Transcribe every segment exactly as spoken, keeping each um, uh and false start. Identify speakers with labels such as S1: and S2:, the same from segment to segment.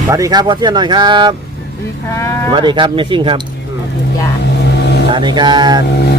S1: สวัสดีครับพ่อเทียนหน่อยครับ
S2: สวัสดีค่ะ
S1: สวัสดีครับเมซิ่งครับ
S2: สวัสดีจ้า
S1: อันนี้การ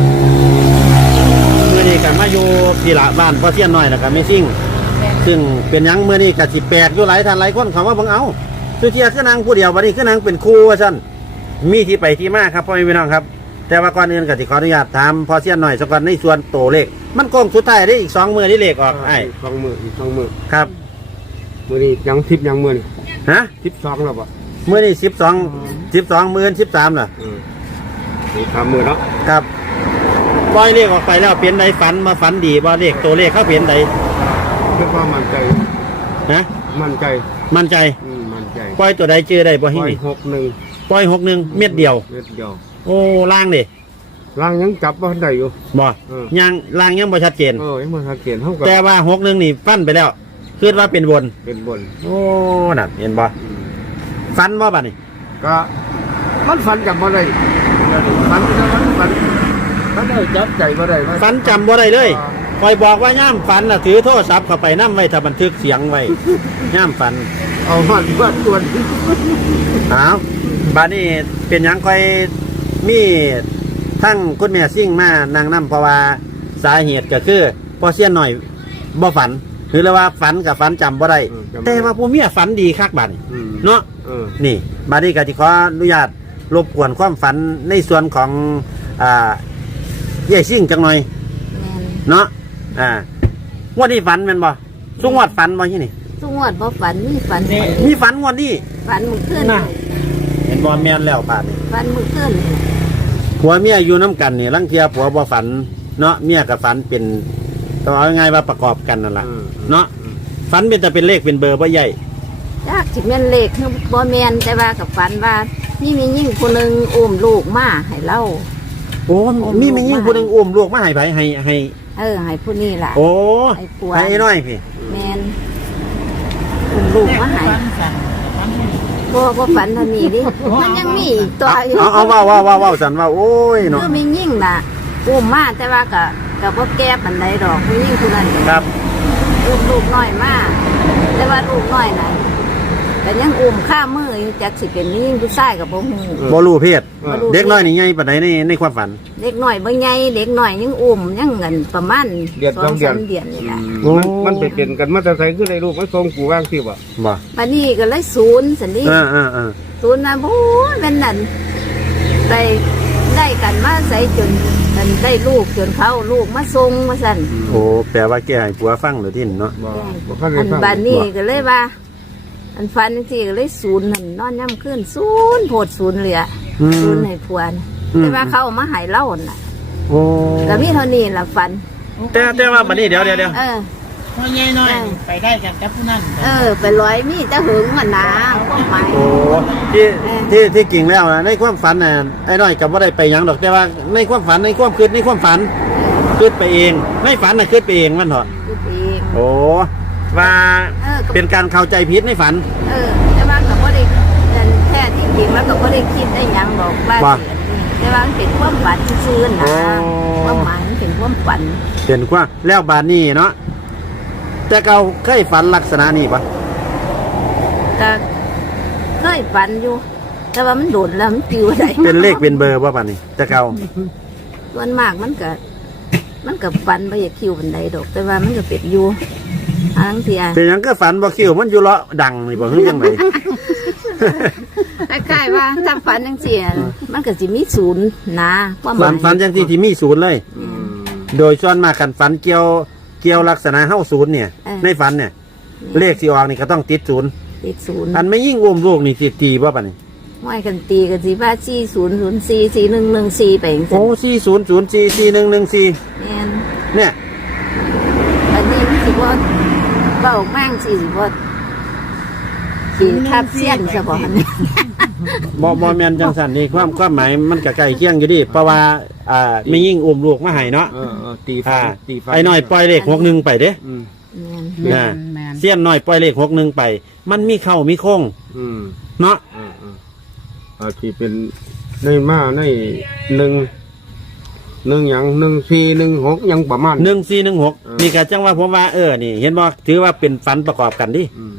S1: เมื่อนี้กันมาอยู่ที่ละบ้านพ่อเทียนหน่อยนะครับเมซิ่งซึ่งเป็นยังเมื่อนี้กับสิแปลกอยู่หลายท่านหลายคนเขาว่าบังเอาสุเทียคือนางผู้เดียววันนี้คือนางเป็นครูว่าซั่นมีที่ไปที่มาครับพ่อพี่น้องครับแต่ว่าก่อนอื่นก็สิขออนุญาตถามพ่อเทียนหน่อยสักก่อนในส่วนโตเลขมันโกงสุดท้ายได้อีกสองมือที่เลขออกไอ้
S3: สองมืออีกสองมือ
S1: ครับ
S3: มือนี้ยังทิพยังมือนี่
S1: ฮะ
S3: ทิพสองแล้วปะ
S1: มือนี้สิบสองสิบสองมือสิบสามเหรอ
S3: อีกสามมือแล้ว
S1: ครับปล่อยเลขออกไปแล้วเปลี่ยนใดฝันมาฝันดีว่าเลขตัวเลขเขาเปลี่ยนใด
S3: เพื่อความมั่นใจ
S1: นะ
S3: มั่นใจ
S1: มั่นใจ
S3: มั่นใจ
S1: ปล่อยตัวใดเจอได้บ่
S3: ให้
S1: นี่
S3: หกหนึ่ง
S1: ปล่อยหกหนึ่งเม็ดเดียว
S3: เม็ดเดียว
S1: โอ้ล่างดิ
S3: ล่างยังจับว่าได้อยู่
S1: บ่ยังล่างยังบ่ชัดเจน
S3: เออยังบ่ชัดเจนเท่ากับ
S1: แต่ว่าหกหนึ่งนี่ฟันไปแล้วคิดว่าเป็นบน
S3: เป็นบน
S1: โอ้นั่นเห็นบ่ฟันบ่บัดนี้
S3: ก็มันฟันจำบ่ได้ฟันมันฟันมันได้จับใจบ่ได้
S1: ฟันจำบ่ได้เลยคอยบอกว่าย่ามฝันน่ะถือโทรศัพท์เข้าไปนั่งไว้ถ้าบันทึกเสียงไว้ย่ามฝัน
S3: เอามันว่าตัวนี้
S1: อ้าวบ้านนี้เป็นยังคอยมีทั้งคุณแม่ซิ่งมานางน้ำเพราะว่าสาเหตุก็คือพอเสี้ยนหน่อยบ่ฝันหรือว่าฝันกับฝันจำบ่ได้แต่ว่าผู้เมียฝันดีคักบ้านเนาะนี่บ้านนี้ก็จะขออนุญาตรบกวนความฝันในส่วนของอ่าเย่ซิ่งจังหน่อยเนาะอ่าวันนี้ฝันเป็นบ่สุงวดฝันบ่ที่นี่
S2: สุงวดบ่ฝันมีฝัน
S1: มีฝันวันนี้
S2: ฝันมื้อคืน
S1: เห็นบ่แม่นแล้วป่านนี้
S2: ฝันมื้อคืน
S1: ผัวเมียอยู่น้ำกันนี่ลังเทียผัวบ่ฝันเนาะเมียกับฝันเป็นต้องเอาง่ายว่าประกอบกันนั่นแหละเนาะฝันเป็นแต่เป็นเลขเป็นเบอร์บ่ใหญ่
S2: ยากสิแม่นเลขคือบ่แม่นแต่ว่ากับฝันว่านี่มียิ่งคนนึงอุ้มลูกมาให้เล่า
S1: โอ้มีมียิ่งคนนึงอุ้มลูกมาให้ไผให้ให้
S2: เออให้ผู้นี้ล่ะ
S1: โอ้ให้ผัวให้น้อยพี่
S2: แม่นอุ้มลูกมาให้บ่บ่ฝันเท่านี้ดิมันยังมีอีกตัวอยู่
S1: เอาเอาว่าว่าว่าว่าสันว่าโอ้ยเนาะ
S2: คือมียิ่งน่ะอุ้มมาแต่ว่าก็ก็บ่แก้ปานใดดอกผู้ยิ่งผู้นั้น
S1: ครับ
S2: อุ้มลูกน้อยมาแต่ว่าลูกน้อยน่ะแต่ยังอุ้มข้ามืออยู่จักสิเป็นยิ่งผู้ชายกับบ่ฮู้
S1: บ่รู้เพศเด็กน้อยนี่ใหญ่ปานใดในในความฝัน
S2: เด็กน้อยบ่ใหญ่เด็กน้อยยังอุ้มยังเงินประมาณสองสามเดือนนี่ล่ะ
S3: มันไปเป็นกันมาแต่ไสคือได้ลูกมาส่งกูว่างสิบ่
S1: บ่
S2: บัดนี้ก็เลยศูนย์ซั่นนี่
S1: เออๆๆ
S2: ศูนย์มาโอ้ยเป็นนั่นได้ได้กันมาใส่จนมันได้ลูกจนเขาลูกมาส่งมาสั่น
S1: โอ้แปลว่าแกให้ผัวฟังหรือที่เนาะ
S2: อันบ้านนี้ก็เลยว่าอันฟันที่ก็เลยศูนย์นั่นนอนย่ำขึ้นศูนย์โผดศูนย์เหลือศูนย์ให้พวนแต่ว่าเขาเอามาหายเล่าน่ะ
S1: โอ้
S2: แต่มีเท่านี้ละฟัน
S1: แต่แต่ว่าบ้านนี้เดี๋ยวเดี๋ยวเดี๋ยว
S2: เออ
S4: พ่อใหญ่น้อยไปได้กันกับผู้นั้น
S2: เออไปร้อยมีจะหึงมันนะความหมาย
S1: โอ้ที่ที่ที่จริงแล้วนะในความฝันน่ะไอ้น้อยกับว่าได้ไปยังดอกแต่ว่าในความฝันในความคิดในความฝันคิดไปเองในฝันน่ะคิดไปเองมันเถอะ
S2: คิดเอง
S1: โอ้ว่าเป็นการเข้าใจผิดในฝัน
S2: เออแต่ว่ากับว่าได้แท้ที่จริงแล้วกับว่าได้คิดได้ยังบอกว่าแต่ว่าเป็นความฝันซื่อๆนะความหมายเป็นความฝัน
S1: เป็นว่าแล้วบานนี้เนาะแต่เขาเคยฝันลักษณะนี้ปะ
S2: ก็เคยฝันอยู่แต่ว่ามันโดดแล้วมันปิวได้
S1: เป็นเลขเป็นเบอร์ป่ะป่ะนี่แต่เขา
S2: ส่วนมากมันก็มันกับฝันไปอย่าคิวบันไดดอกแต่ว่ามันก็เป็ดอยู่ทั้งเทีย
S1: เป็นยังก็ฝันบ่คิวมันอยู่เลาะดังนี่บ่คือยังไง
S2: คล้ายๆว่าถ้าฝันจังซี่มันก็สิมีศูนย์นะ
S1: ฝันฝันจังซี่ที่มีศูนย์เลยโดยส่วนมากกันฝันเกี่ยวเกี่ยวลักษณะเฮ้าศูนย์เนี่ยในฝันเนี่ยเลขที่ออกนี่ก็ต้องติดศูนย์
S2: ติดศูนย์
S1: อันไม่ยิ่งอุ้มลูกนี่ติดตีป่ะป่ะนี่
S2: ไม่กันตีกันสิว่าสี่ศูนย์ศูนย์สี่สี่หนึ่งหนึ่งสี่ไปอย่าง
S1: นี้โอ้สี่ศูนย์ศูนย์สี่สี่หนึ่งหนึ่งสี่เนี่ย
S2: อันนี้สิว่าเบาแม่งสี่สิบว่าสี่ทับเสี้ยนสะบอน
S1: บ่บ่แม่นจังสันนี่ความความหมายมันก็ใกล้เคียงอยู่ดิเพราะว่าอ่าไม่ยิ่งอุ้มลูกมาให้เนาะ
S3: ตีฟ้าตีฟ้า
S1: ไอ้น้อยปล่อยเลขหกหนึ่งไปเด้นะเสี้ยนน้อยปล่อยเลขหกหนึ่งไปมันมีเข้ามีโค้งเนาะ
S3: อาที่เป็นในมาในหนึ่งหนึ่งอย่างหนึ่งสี่หนึ่งหกยังประมาณ
S1: หนึ่งสี่หนึ่งหกนี่ก็จังว่าผมว่าเออนี่เห็นบ่ถือว่าเป็นฝันประกอบกันดิ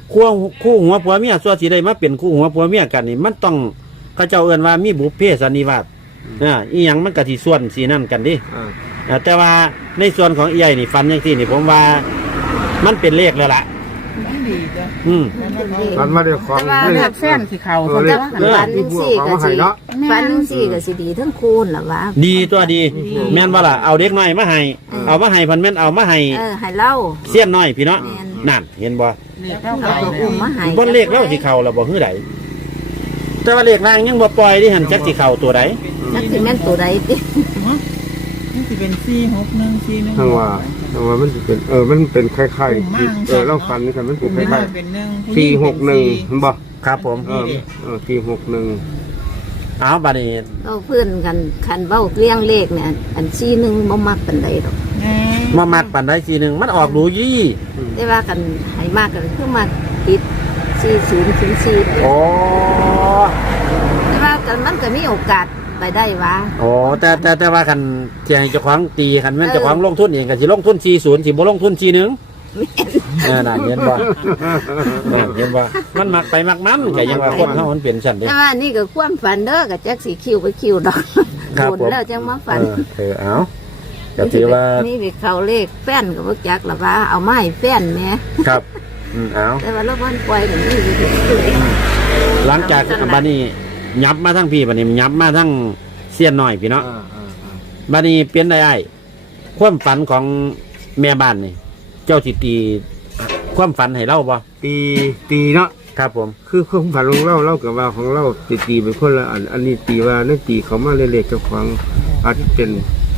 S1: คู่คู่หัวผัวเมียส่วนสิได้มาเป็นคู่หัวผัวเมียกันนี่มันต้องเขาเจ้าเอิ้นว่ามีบุพเพสันนิวาสอ่าอีหยังมันก็สิส่วนสีนั่นกันดิ
S3: อ่า
S1: อ่าแต่ว่าในส่วนของอีใหญ่นี่ฟันจังซี่นี่ผมว่ามันเป็นเลขแล้วล่ะ
S4: มันดีจ้ะ
S1: อืม
S3: มันมาได้ของ
S2: แต่ว่า
S3: เล
S4: เลื
S3: ข
S4: อกแฟนสิเขา
S3: เอ
S4: เขา
S3: อเล
S4: จะ
S3: ข
S4: ว่า
S3: เลข
S2: ฟัน
S3: ที่
S2: จัง
S3: บัว
S2: ซี่
S3: เขา
S2: ก็
S3: มาให้
S2: สิ
S3: เนาะ
S2: ฟันจังซี่ก็สิดีทั้งคูณล่ะวะ
S1: ดีตัวดี แม่นว่าล่ะเอาเด็กน้อยมาให้เอามาให้เพันแม่นเอามาให้
S2: เออให้เล่า
S1: เสี้ยนน้อยพี่เนาะ
S2: แม่น
S1: นั่นเห็นบ่
S4: เรียกเท่า
S2: เอา
S4: ไหร่
S2: ก็อุ้มมาให้
S1: บ่เลขเล่าสิเข้าแล้วบ่ฮื้อใดแต่ว่าเลขล่างยังบ่ปล่อยดิหั่นจักสิเข้าตัวใด
S2: จักสิแม่นตัวใดติ
S4: นี่สิเป็นสี่หกหนึ่งสี่หนึ่ง
S3: ทั้งว่าทั้งว่ามันจะเป็นเออมันเป็นคล้ายๆที่เออเราฟันนี่กันมันเป็นค
S4: เป็น
S3: ล้าย
S4: เป็นหนึ่ง
S3: ๆสี่หกหนึ่งเห็นบ่
S1: ครับผม
S3: เออเออสี่หกหนึ่ง
S1: เอาบัดนี้
S2: เอาเพื่อนกันคันเว้าเลี้ยงเลขเนี่ยอันซี่หนึงบ่มักปานใดดอก
S1: มามักปานใดทีหนึงมันออกดูยี่
S2: แต่ว่ากันให้มากกันคือมาติดสี่ศูนย์ถึงสี่
S1: โอ้
S2: แต่ว่ากันมันก็มีโอกาสไปได้วะ
S1: โอ้แต่แต่แต่ว่าคันเที่ยงเจ้าของตีคันแม่นเจ้าของลงทุนเองก็สิลงทุนสี่สิบสิบ่ลงทุนสี่หนึ่งเออน่ะเห็นบ่น่ะเห็นบ่มันมักไปมักมันก็ยังว่าคนเฮามันเป็นซั่นเด้
S2: แต่ว่านี่ก็ความฝันเด้อก็จักสิคิวไปคิวดอก
S1: ครับ
S2: โดน
S1: ผม
S2: แล้วจังมาฝัน
S1: เออเออเอาก็ถือว่า
S2: นี่ไปเขาเลขแฟนก็บ่จักละว่าเอามาให้แฟนแหม่
S1: ครับอืมเอา
S2: แต่ว่าเราบ่ปล่อยกันนี่คือ
S1: หลังจากบัดนี้ยับมาทั้งพี่บัดนี้ยับมาทั้งเสี้ยนน้อยพี่เนาะ
S3: อ่าอ่าอ่า
S1: บัดนี้เปลี่ยนได้อ้ายความฝันของแม่บ้านนี่ เจ้าสิตีความฝันให้เล่าบ่
S3: ตีตีเนาะ
S1: ครับผม
S3: คือความฝันของเราเรากับว่าของเราตีตีเป็นคนละอันอันนี้ตีว่านั่นตีเขามาเล็กๆเจ้าของอาจจะเป็น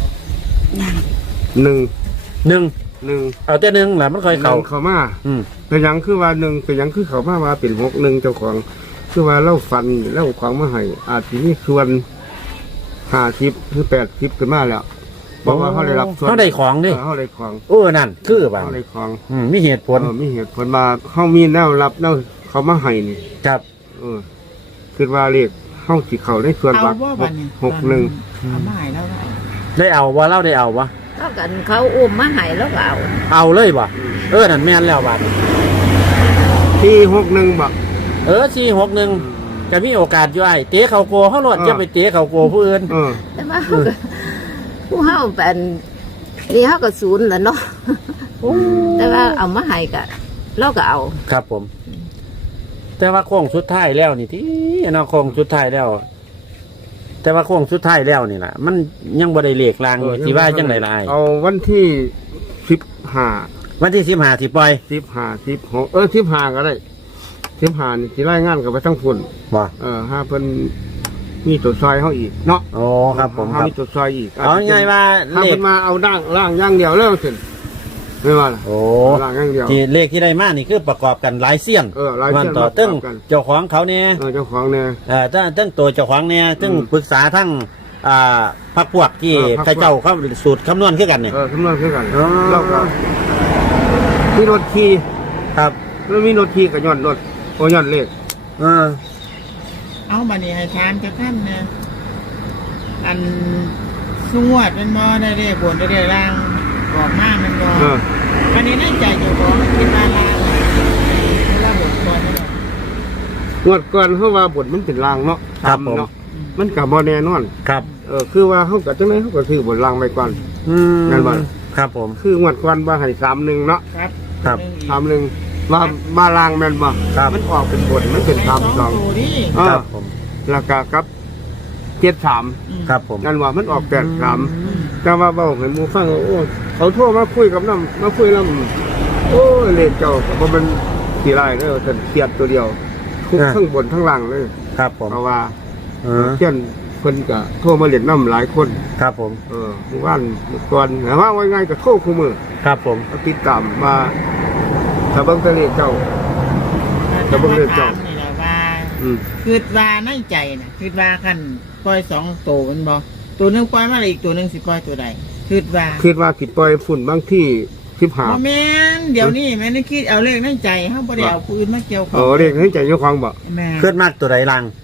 S3: หนึ่ง
S1: หนึ่ง
S3: หนึ่ง
S1: เอาแต่หนึ่งแหละมันค่อย
S3: ห
S1: เข้า
S3: นึ่งเขามา
S1: อืม
S3: เป็นหยังคือว่าหนึ่งเป็นหยังคือเขามาว่าเป็นหกหนึ่งเจ้าของ คือว่าเราฟันเราของมาให้อาจจะมีส่วนห้าสิบหรือแปดสิบขึ้นมาแล้วบอกว่าเขาได้รับส่วน
S1: เขาได้ของดิ
S3: เออเขาได้ของ
S1: เออนั่นคือบ่า
S3: เขาได้ของ
S1: อืมมีเหตุผล
S3: เออมีเหตุผลมาเขามีแนวรับแนวเขามาให้นี่
S1: ครับ
S3: เออคือว่าเรียกเข้าสิเขาได้ส่วน
S4: เอา
S3: วัก
S4: ว่าบันนี้
S3: หกหนึ่ง
S4: เอามาให้แล้วได้
S1: ได้เอาบ่เล่าได้เอาบ่
S2: ก็กันเขาอุ้มมาให้แล้วก็เอา
S1: เอาเลยบ่เออนั่นแม่นแล้วบาดนี้
S3: ที่หกหนึ่งบอก
S1: เออสี่หกหนึ่งก็มีโอกาสอยู่ไอ้เตะเขาโกเฮาโลดอย่าไปเตะเขาโกผู้อื่น
S3: เออ
S2: แต่ว่าเขาก็ผู้เฮาเป็นนี่เฮาก็ศูนย์แล้วเนาะแต่ว่าเอามาให้ก็เราก็เอา
S1: ครับผม แต่ว่าโค้งสุดท้ายแล้วนี่ที่เนาะโค้งสุดท้ายแล้ว แต่ว่าโค้งสุดท้ายแล้วนี่ล่ะ มันยังบ่ได้เลขลางสิว่าจังไดล่ะอ้าย
S3: เอาวันที่สิบห้า
S1: วันที่สิบห้าสิปล่อย
S3: สิบห้าสิบหกเออสิบห้าก็ได้สิบห้านี่สิรายงานกับไปทั้งฝุ่น
S1: บ่
S3: เออห้าเพิ่นมีตัวซอยเขาอีกเนาะ
S1: โอ้ครับผมค
S3: ห้า
S1: รับ
S3: มีตัวซอยอีก
S1: เอาง่ายๆว่า
S3: ถ้า
S1: เล
S3: เพิ่
S1: ข
S3: นมาเอาด่างล่างอย่างเดียวเริ่มขึ้นไม่ว่าล่ะ
S1: โอ้
S3: ล่างอย่างเดียว
S1: ที่เลขที่ได้มานี่คือประกอบกันหลายเสี้ยน
S3: เออหลายเสี้ยน
S1: วันต่อ
S3: ประกอบ
S1: ตึ้ง
S3: กัน
S1: เจ้าของเขาเนี่ย
S3: เออเจ้าของเนี่ย
S1: เอ่อตั้งตั้งตัวเจ้าของเนี่ยตั้ง
S3: อืม
S1: ปรึกษาทั้งอ่าพักพวกที่
S3: เออพรรคพวก
S1: ใครเจ้าเขาสูตรคำนวณขึ้นกันเนี่ย
S3: เออคำนวณคือกัน
S1: อ๋อ
S3: เราก็มีรถขี่
S1: ครับ
S3: แล้วมีรถขี่กับย้อนรถโอ้ย้อนเลข
S1: เออ
S4: เอาบันนี้ให้ทานจะท่านเนี่ยอันสงวดมันมอได้เรียบนได้เรียร่างบอกมากมันบอก
S3: เออ
S4: อันนี้น่าใจอยู่บอกคิดว่าล่างเวลาบทก่อนเนี่ย
S3: งวดก่อนเขาว่าบทมันเป็นรางเนาะ
S1: ครับผม
S3: เนาะมันกับบ่แน่นอน
S1: ครับ
S3: เออคือว่าเขากับจังไดเขาก็ซื้อบทรางไปก่อน
S1: อืม
S3: นั่นบ่
S1: ครับผม
S3: คืองวดก่อนว่าให้สามหนึ่งเนาะ
S4: ครับ
S1: ครับ
S3: สามหนึ่งว่ามาลางแม่นบ่
S1: ครับ
S3: มันออกเป็นบทมันเป็นสามสอง
S4: ตัวดิ
S3: เอ
S1: ค
S3: อ
S1: รับผม
S3: แล้วก็กับเจ็ดสาม
S1: ครับผม
S3: นั่นว่ามันออกแปดสามแต่ว่าเบาให้หมูฟังว่าโอ้เขาโทรมาคุยกับน้ำมาคุยน้ำโอ้ยเลขเจ้าเพราะมันกี่ไรเลยแต่เทียบตัวเดียวทุกทั้งบนทั้งล่างเลย
S1: ครับผม
S3: เพราะว่า
S1: เออ
S3: เช่นคนก็โทรมาเล่นน้ำหลายคน
S1: ครับผม
S3: เออเมื่อวานเมื่อก่อนแต่ว่าว่าไงก็โทรคู่มือ
S1: ครับผม
S3: ก็ติดตามมาถ้าเบิ่งแตะเลขเจ้า
S4: จะบอกเลยจ้ะนี่แหละว่า
S3: อืม
S4: คือว่าในใจนะคือว่าคันปล่อยสองตัวมันบอกตัวหนึงปล่อยมาแล้วอีกตัวหนึงสิปล่อยตัวใดคือว่า
S3: คิดว่าสิปล่อยฝุ่นบางที่สิบหา
S4: บ่แม่นเดี๋ยวนี้แม่นคิดเอาเลขในใจเฮาบ่ได้เอาปืนมาเกี่ยวข้
S3: เออเลขให้ใจเจ้าของบ่
S4: แม่
S1: เคลื่อนมากตัวใดลัง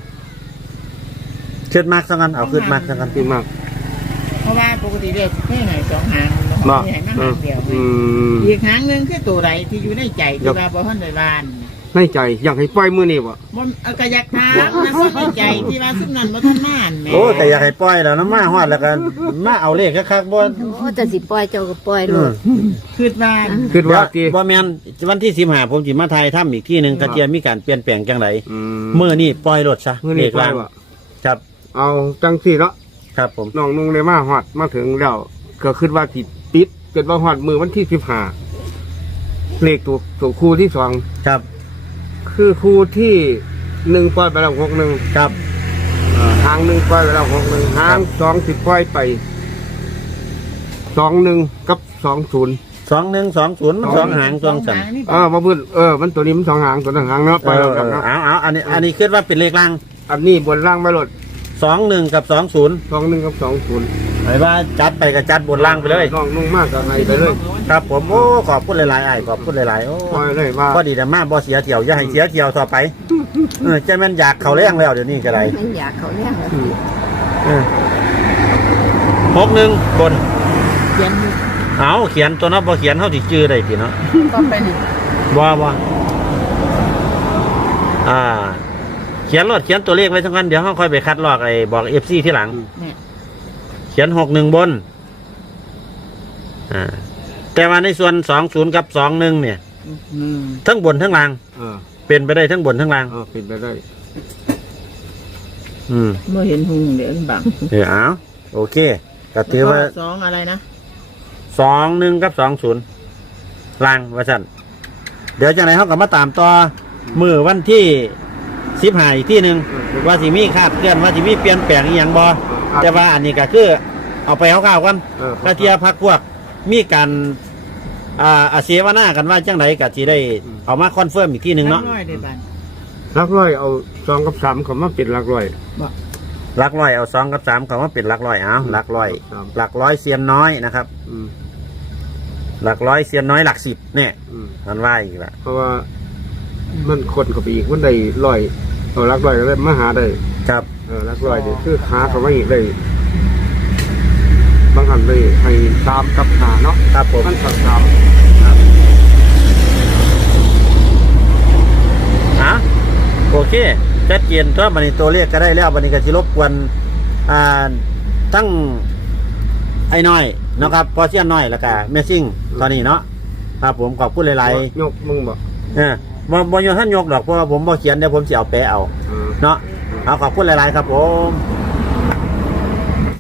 S1: เคลื่อนมากสักกันเอาเคลื่อนมากสักกัน
S3: ที่มาก
S4: เพราะว่าปกติเลขแค่ไหนสองหาง
S3: บ่
S4: บ่ให้มาหางเดียว
S3: อืม
S4: อีกหางหนึงคือตัวใดที่อยู่ในใจที่ว่าบ่ทันได้บ้านน่ะ
S3: ในใจอยากให้ปล่อยมือนี่บ่
S4: บ่เอาก็อยากถามนะความในใจที่ว่าซุมนั้นบ่ทันมานแหม่
S1: โอ้แต่อยากให้ปล่อยแล้วนะมาฮอดแล้วก็มาเอาเลขคักๆบ่
S2: โอ้แต่สิปล่อยเจ้าก็ปล่อยโลด
S4: คิดว่า
S3: คิดว่าติ
S1: บ่แม่นวันที่สิบห้าผมสิมาถ่ายทำอีกที่หนึงกระเทียมมีการเปลี่ยนแปลงจังได
S3: อืม
S1: มื้อนี้ปล่อยรถซะ
S3: มื้อ
S1: เล
S3: นี้
S1: ข
S3: ปล่อ
S1: ล่าย ง
S3: บ่
S1: ครับ
S3: เอาจังซี่เนาะ
S1: ครับผม
S3: น้องนุ่งเลยมาฮอดมาถึงแล้วก็คิดว่าสิปิดเกิดว่าฮอดมือวันที่สิบห้าเลขตัวตัวคู่ที่สอง
S1: ครับ
S3: คือคู่ที่หนึ่งปล่อยไปแล้วหกหนึ่ง
S1: ครับ
S3: เอ่อหางหนึ่งปล่อยไปแล้วหกหนึ่งหางสองสิบปล่อยไปสองหนึ่งกับสองศูนย์
S1: สองหนึ่งสองศูนย์มันสองหางสองสัน
S3: เออมาพูดเออมันตัวนี้มันสองหางตัวนั้นหางเนาะไป
S1: เอ
S3: แล้ว
S1: อ
S3: ครับเนาะ
S1: เอาเอาอันนี้อันนี้คิดว่าเป็นเลขล่าง
S3: อันนี้บนล่างไม่หลด
S1: สองหนึ่งกับสองศูนย์
S3: สองหนึ่งกับสองศูนย์
S1: หมายว่าจัดไปกับจัดบนล่างไปเลย
S3: น้องนุ่งมากกับไงไปเลย
S1: ครับผมโอ้ขอบคุณหลายๆไอ้ายขอบคุณหลายๆโอ้
S3: ปล่อยเลยว่า
S1: พอดีแต่มาบ่เสียเที่ยวอย่าให้เสียเที่ยวต่อไปเออจะแม่นอยากเขาแรงแล้วเดี๋ยวนี้ก็ได้
S2: ไม่อยากเขาเนี่ย
S3: อืม
S1: เออหกหนึ่งบน
S4: เขียนอยู่
S1: เอาเขียนตัวเนั้นบ่เขียนเท่าที่จื้อได้พี่เนาะ
S4: ก็ไปนี่
S1: บ่บ่อ่า เขียนรถเขียนตัวเลขไว้ทั้งนั้นเดี๋ยวเขาค่อยไปคัดลอกไอ้บอกเอฟซีที่หลัง
S4: เนี่ย
S1: เขียนหกหนึ่งบน อ่า แต่ว่าในส่วนสองศูนย์กับสองหนึ่งเนี่ย
S4: หนึ่ง
S1: ทั้งบนทั้งล่าง
S3: เออ
S1: เป็นไปได้ทั้งบนทั้งล่าง
S3: เออเป็นไปได้
S1: อืม
S4: เมื่อเห็นหุงเดี๋ยวบัง
S1: เออเอาโอเคก็ถือว่า
S4: สองอะไรนะ
S1: สองหนึ่งกับสองศูนย์ล่างว่าสั่นเดี๋ยวจากไหนเขาก็มาตามต่อมือวันที่สิบหายที่หนึ่งว่าสิมีคาดเคลื่อนว่าสิมีเปลี่ยนแปลงอหย่างบอแต่ว่าอันนี้ก็คือเอาไปเขาข้าวๆกัน
S3: เออ
S1: กระเทียพักพวกมีการอ่าอาเสวนากันว่าจังไดก็สิได้เอามาคอนเฟิร์มอีกที่หนึ่งเนาะ
S4: ร้อยเดี๋ยวบัน
S3: ลักร้อยเอาสองกับสามเขามาเป็นลักร้อย
S4: บอก
S1: หลักร้อยเอาสองกับสามคำว่าเป็นหลักร้อยเอาหลักร้อย
S3: ครับ
S1: หลักร้อยเซียนน้อยนะครับ
S3: อืม
S1: หลักร้อยเซียนน้อยหลักสิบเนี่ย
S3: อืม
S1: มันว่าอีกละ
S3: เพราะว่ามันคนเข้าไปอีกมันได้ร้อยเอาลักร้อยก็ได้มาหาได้
S1: ครับ
S3: เออลักร้อยเนี่ยคือหาเขามาอีกได้บางหันได้ให้สามกับหาเนาะ
S1: ครับผม
S3: มันสักสาม
S1: อ่ะโอเคชัดเจนตัวบันนี้ตัวเลขก็ได้แล้วบันนี้ก็สิรบกวนอ่าตั้งไอ้น้อยนะครับพอเสี้ยนน้อยแล้วก็แม่ซิ่งตอนนี้เนาะครับผมขอบคุณหลาย
S3: ยกมึงบอก
S1: ๆเออบ่บ่ยท่านยกดอกเพราะว่าผมบ่เขียนเดี๋ยวผมสิเอาแปะเอา
S3: เออ
S1: เนาะเอาขอบคุณหลายๆครับผม
S3: ค